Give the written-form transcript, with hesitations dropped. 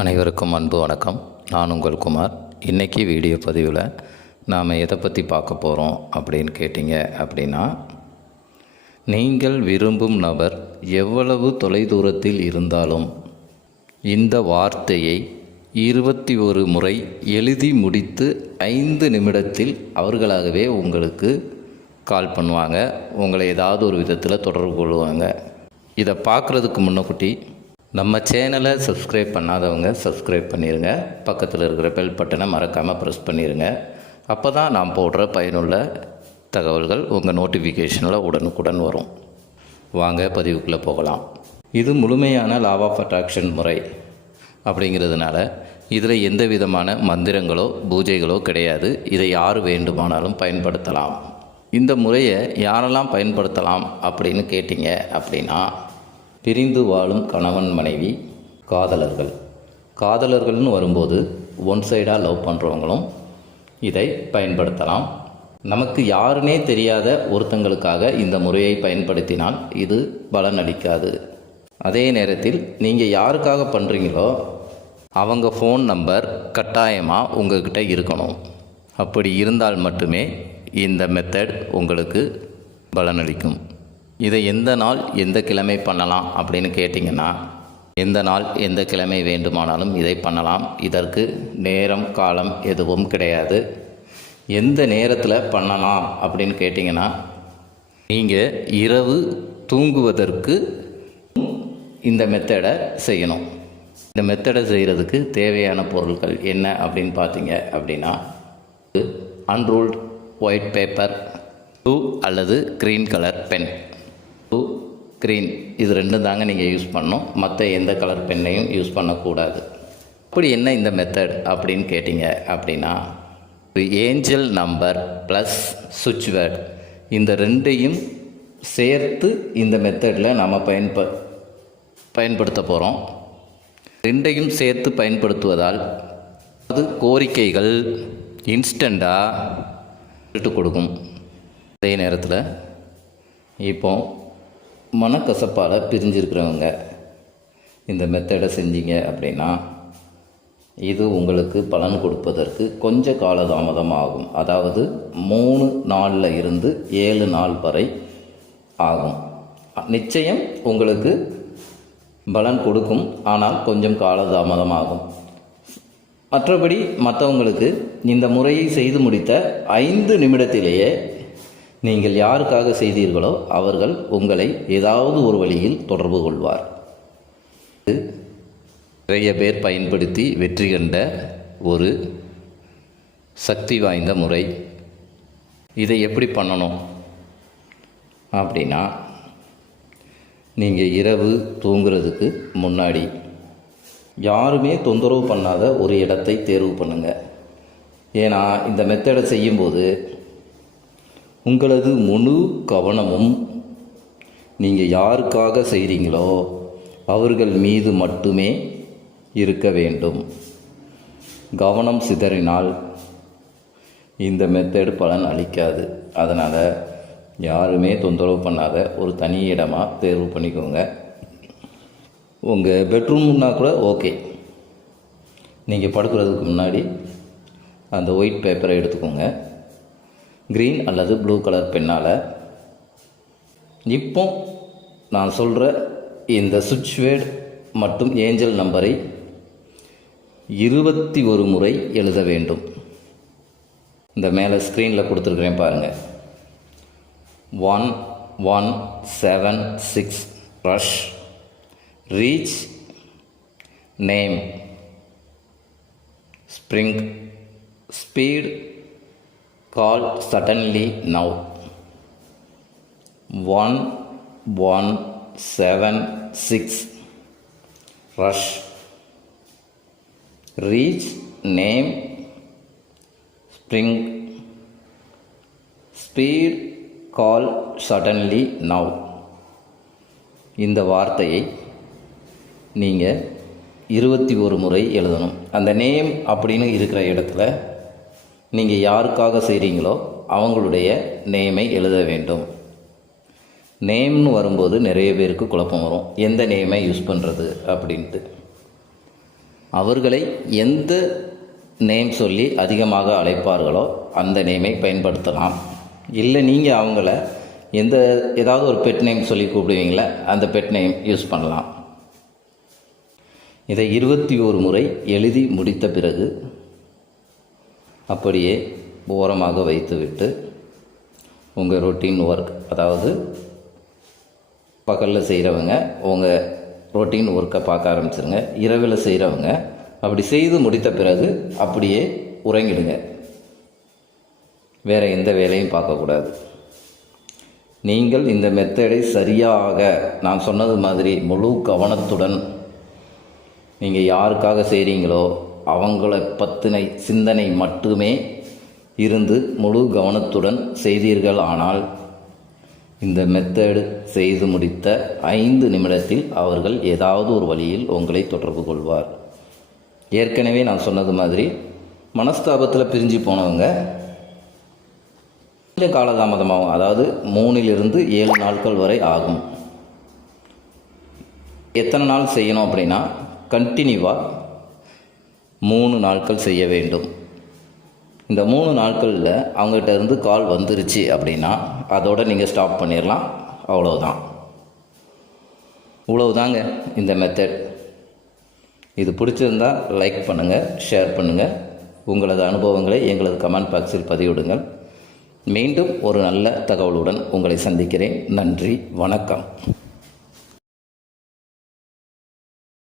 அனைவருக்கும் அன்பு வணக்கம். நான் உங்கள் குமார். இன்றைக்கி வீடியோ பதிவில் நாம் எதை பற்றி பார்க்க போகிறோம் அப்படின்னு கேட்டிங்க அப்படின்னா, நீங்கள் விரும்பும் நபர் எவ்வளவு தொலைதூரத்தில் இருந்தாலும் இந்த வார்த்தையை 21 முறை எழுதி முடித்து 5 நிமிடத்தில் அவர்களாகவே உங்களுக்கு கால் பண்ணுவாங்க. உங்களை ஏதாவது ஒரு விதத்தில் தொடர்பு கொள்வாங்க. இதை பார்க்குறதுக்கு முன்னக்குட்டி நம்ம சேனலை சப்ஸ்கிரைப் பண்ணாதவங்க சப்ஸ்கிரைப் பண்ணிடுங்க. பக்கத்தில் இருக்கிற பெல் பட்டனை மறக்காமல் ப்ரெஸ் பண்ணிடுங்க. அப்போ தான் நான் போடுற பயனுள்ள தகவல்கள் உங்கள் நோட்டிஃபிகேஷனில் உடனுக்குடன் வரும். வாங்க பதிவுக்குள்ளே போகலாம். இது முழுமையான லா ஆஃப் அட்ராக்ஷன் முறை அப்படிங்கிறதுனால இதில் எந்த விதமான மந்திரங்களோ பூஜைகளோ கிடையாது. இதை யார் வேண்டுமானாலும் பயன்படுத்தலாம். இந்த முறையை யாரெல்லாம் பயன்படுத்தலாம் அப்படின்னு கேட்டிங்க அப்படின்னா, பிரிந்து வாழும் கணவன் மனைவி, காதலர்கள்னு வரும்போது ஒன் சைடாக லவ் பண்ணுறவங்களும் இதை பயன்படுத்தலாம். நமக்கு யாருன்னே தெரியாத ஒருத்தங்களுக்காக இந்த முறையை பயன்படுத்தினால் இது பலனளிக்காது. அதே நேரத்தில் நீங்கள் யாருக்காக பண்ணுறீங்களோ அவங்க ஃபோன் நம்பர் கட்டாயமாக உங்கள்கிட்ட இருக்கணும். அப்படி இருந்தால் மட்டுமே இந்த மெத்தட் உங்களுக்கு பலனளிக்கும். இதை எந்த நாள் எந்த கிழமை பண்ணலாம் அப்படின்னு கேட்டிங்கன்னா, எந்த நாள் எந்த கிழமை வேண்டுமானாலும் இதை பண்ணலாம். இதற்கு நேரம் காலம் எதுவும் கிடையாது. எந்த நேரத்தில் பண்ணலாம் அப்படின்னு கேட்டிங்கன்னா, நீங்கள் இரவு தூங்குவதற்கு இந்த மெத்தடை செய்யணும். இந்த மெத்தடை செய்கிறதுக்கு தேவையான பொருட்கள் என்ன அப்படின்னு பார்த்தீங்க அப்படின்னா, அன்ரூல்டு ஒயிட் பேப்பர், ப்ளூ அல்லது green colour pen. Blue, green இது ரெண்டும் தாங்க நீங்கள் யூஸ் பண்ணணும். மற்ற எந்த கலர் பென்னையும் யூஸ் பண்ணக்கூடாது. அப்படி என்ன இந்த மெத்தட் அப்படின்னு கேட்டிங்க அப்படின்னா, ஒரு ஏஞ்சல் நம்பர் ப்ளஸ் சுவிட்ச் வேர்ட் இந்த ரெண்டையும் சேர்த்து இந்த மெத்தடில் நம்ம பயன்படுத்த போகிறோம். ரெண்டையும் சேர்த்து பயன்படுத்துவதால் அது கோரிக்கைகள் இன்ஸ்டண்ட்டாக விட்டு கொடுக்கும். அதே நேரத்தில் இப்போ மனக்கசப்பால் பிரிஞ்சிருக்கிறவங்க இந்த மெத்தடை செஞ்சீங்க அப்படின்னா, இது உங்களுக்கு பலன் கொடுப்பதற்கு கொஞ்சம் காலதாமதம் ஆகும். அதாவது 3 நாளில் இருந்து 7 நாள் வரை ஆகும். நிச்சயம் உங்களுக்கு பலன் கொடுக்கும், ஆனால் கொஞ்சம் காலதாமதம் ஆகும். மற்றபடி மற்றவங்களுக்கு இந்த முறையை செய்து முடித்த 5 நிமிடத்திலேயே நீங்கள் யாருக்காக செய்தீர்களோ அவர்கள் உங்களை ஏதாவது ஒரு வழியில் தொடர்பு கொள்வார். நிறைய பேர் பயன்படுத்தி வெற்றி கண்ட ஒரு சக்தி வாய்ந்த முறை. இதை எப்படி பண்ணணும் அப்படின்னா, நீங்கள் இரவு தூங்குறதுக்கு முன்னாடி யாருமே தொந்தரவு பண்ணாத ஒரு இடத்தை தேர்வு பண்ணுங்கள். ஏன்னா இந்த மெத்தடை செய்யும்போது உங்களது முழு கவனமும் நீங்கள் யாருக்காக செய்கிறீங்களோ அவர்கள் மீது மட்டுமே இருக்க வேண்டும். கவனம் சிதறினால் இந்த மெத்தட் பலன் அளிக்காது. அதனால் யாருமே தொந்தரவு பண்ணாத ஒரு தனி இடமாக தேர்வு பண்ணிக்கோங்க. உங்கள் பெட்ரூம்னா கூட ஓகே. நீங்கள் படுக்கிறதுக்கு முன்னாடி அந்த ஒயிட் பேப்பரை எடுத்துக்கோங்க. க்ரீன் அல்லது ப்ளூ கலர் பென்னால் இப்போ நான் சொல்கிற இந்த சுவிட்ச் வேர்ட் மற்றும் ஏஞ்சல் நம்பரை 21 முறை எழுத வேண்டும். இந்த மேலே ஸ்க்ரீனில் கொடுத்துருக்குறேன் பாருங்கள். 1176 rush reach name spring speed call suddenly now. 1176 rush reach name spring speed call suddenly now. இந்த வார்த்தையை நீங்கள் 21 முறை எழுதணும். அந்த நேம் அப்படின்னு இருக்கிற இடத்துல நீங்கள் யாருக்காக செய்கிறீங்களோ அவங்களுடைய நேமை எழுத வேண்டும். நேம்னு வரும்போது நிறைய பேருக்கு குழப்பம் வரும், எந்த நேமை யூஸ் பண்ணுறது அப்படின்ட்டு. அவர்களை எந்த நேம் சொல்லி அதிகமாக அழைப்பார்களோ அந்த நேமை பயன்படுத்தலாம். இல்லை நீங்கள் அவங்கள ஏதாவது ஒரு பெட் நேம் சொல்லி கூப்பிடுவீங்களே, அந்த பெட் நேம் யூஸ் பண்ணலாம். இதை 21 முறை எழுதி முடித்த பிறகு அப்படியே ஓரமாக வைத்துவிட்டு உங்கள் ரொட்டீன் ஒர்க், அதாவது பகலில் செய்கிறவங்க உங்கள் ரொட்டீன் ஒர்க்கை பார்க்க ஆரம்பிச்சிருங்க. இரவில் செய்கிறவங்க அப்படி செய்து முடித்த பிறகு அப்படியே உறங்கிடுங்க. வேறு எந்த வேலையும் பார்க்கக்கூடாது. நீங்கள் இந்த மெத்தடை சரியாக நான் சொன்னது மாதிரி முழு கவனத்துடன் நீங்கள் யாருக்காக செய்கிறீங்களோ அவங்கள பற்றின சிந்தனை மட்டுமே இருந்து முழு கவனத்துடன் செய்தீர்கள் ஆனால் இந்த மெத்தடு செய்து முடித்த 5 நிமிடத்தில் அவர்கள் ஏதாவது ஒரு வழியில் உங்களை தொடர்பு கொள்வார். ஏற்கனவே நான் சொன்னது மாதிரி மனஸ்தாபத்தில் பிரிஞ்சு போனவங்க கொஞ்சம் காலதாமதமாகும். அதாவது 3 to 7 நாட்கள் வரை ஆகும். எத்தனை நாள் செய்யணும் அப்படின்னா கண்டினியூவாக 3 நாட்கள் செய்ய வேண்டும். இந்த 3 நாட்களில் அவங்ககிட்ட இருந்து கால் வந்துருச்சு அப்படின்னா அதோடு நீங்கள் ஸ்டாப் பண்ணிடலாம். இவ்வளவுதாங்க இந்த மெத்தட். இது பிடிச்சிருந்தா லைக் பண்ணுங்கள், ஷேர் பண்ணுங்கள். உங்களது அனுபவங்களை எங்களது கமெண்ட் பாக்ஸில் பதிவிடுங்கள். மீண்டும் ஒரு நல்ல தகவலுடன் உங்களை சந்திக்கிறேன். நன்றி, வணக்கம்.